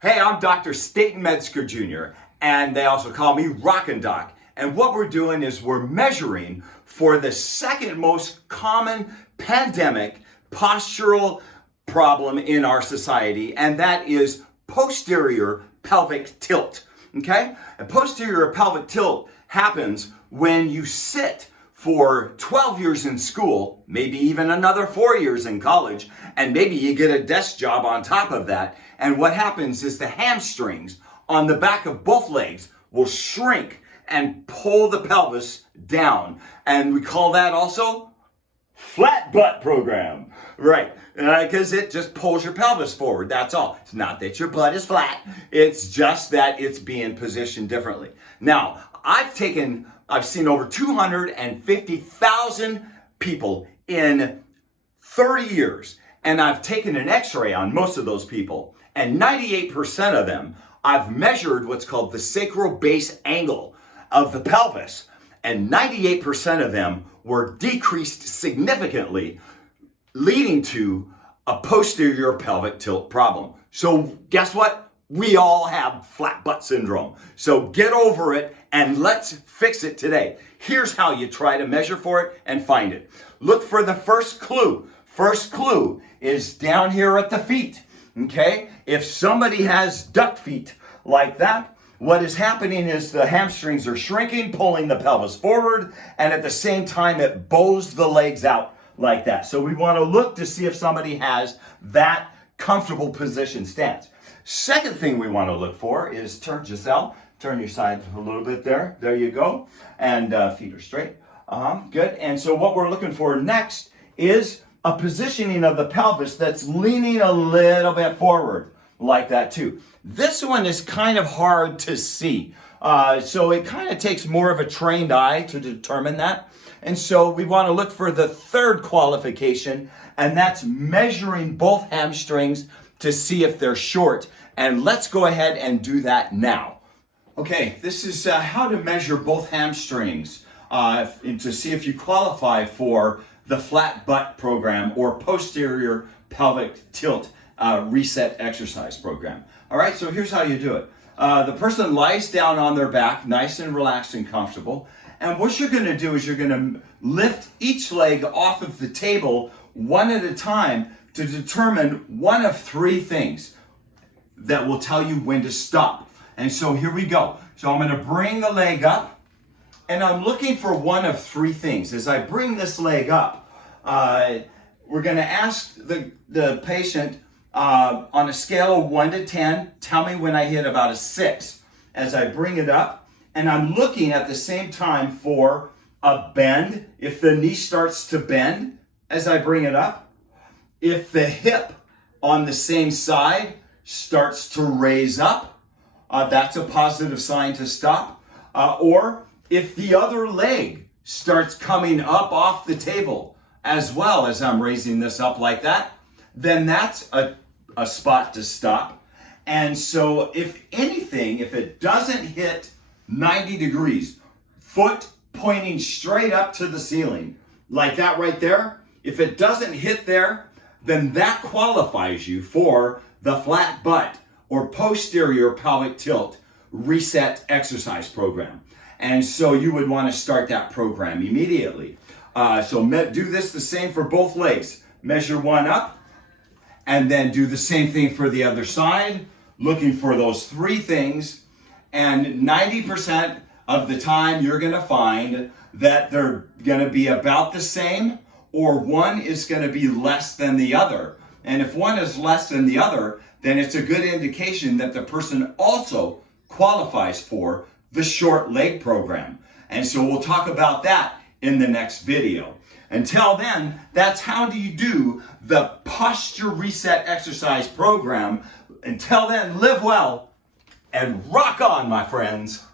Hey, I'm Dr. Staten Metzger Jr., and they also call me ROCKnDOC. And what we're doing is we're measuring for the second most common pandemic postural problem in our society, and that is posterior pelvic tilt. Okay? A posterior pelvic tilt happens when you sit for 12 years in school, maybe even another 4 years in college, and maybe you get a desk job on top of that. And what happens is the hamstrings on the back of both legs will shrink and pull the pelvis down. And we call that also flat butt program. Right, because it just pulls your pelvis forward, that's all. It's not that your butt is flat, it's just that it's being positioned differently. Now, I've seen over 250,000 people in 30 years, and I've taken an x-ray on most of those people, and 98% of them, I've measured what's called the sacral base angle of the pelvis, and 98% of them were decreased significantly, leading to a posterior pelvic tilt problem. So guess what? We all have flat butt syndrome. So get over it and let's fix it today. Here's how you try to measure for it and find it. Look for the first clue. First clue is down here at the feet. Okay? If somebody has duck feet like that, what is happening is the hamstrings are shrinking, pulling the pelvis forward, and at the same time it bows the legs out like that. So we want to look to see if somebody has that comfortable position stance. Second thing we want to look for is Giselle, turn your side a little bit there. There you go. And feet are straight. Good. And so what we're looking for next is a positioning of the pelvis that's leaning a little bit forward like that too. This one is kind of hard to see. So it kind of takes more of a trained eye to determine that. And so we want to look for the third qualification, and that's measuring both hamstrings to see if they're short. And let's go ahead and do that now. Okay, this is how to measure both hamstrings to see if you qualify for the flat butt program or posterior pelvic tilt reset exercise program. All right, so here's how you do it. The person lies down on their back, nice and relaxed and comfortable. And what you're going to do is you're going to lift each leg off of the table one at a time to determine one of three things that will tell you when to stop. And so here we go. So I'm going to bring the leg up, and I'm looking for one of three things. As I bring this leg up, we're going to ask the patient on a scale of 1 to 10, tell me when I hit about a 6 as I bring it up. And I'm looking at the same time for a bend, if the knee starts to bend as I bring it up. If the hip on the same side starts to raise up, that's a positive sign to stop. Or if the other leg starts coming up off the table as well as I'm raising this up like that, then that's a spot to stop. And so if anything, if it doesn't hit 90 degrees, foot pointing straight up to the ceiling, like that right there, if it doesn't hit there, then that qualifies you for the flat butt or posterior pelvic tilt reset exercise program. And so you would want to start that program immediately. So do this the same for both legs. Measure one up, and then do the same thing for the other side, looking for those three things. And 90% of the time you're going to find that they're going to be about the same, or one is going to be less than the other. And if one is less than the other, then it's a good indication that the person also qualifies for the short leg program. And so we'll talk about that in the next video. Until then, that's how do you do the posture reset exercise program. Until then, live well and rock on, my friends.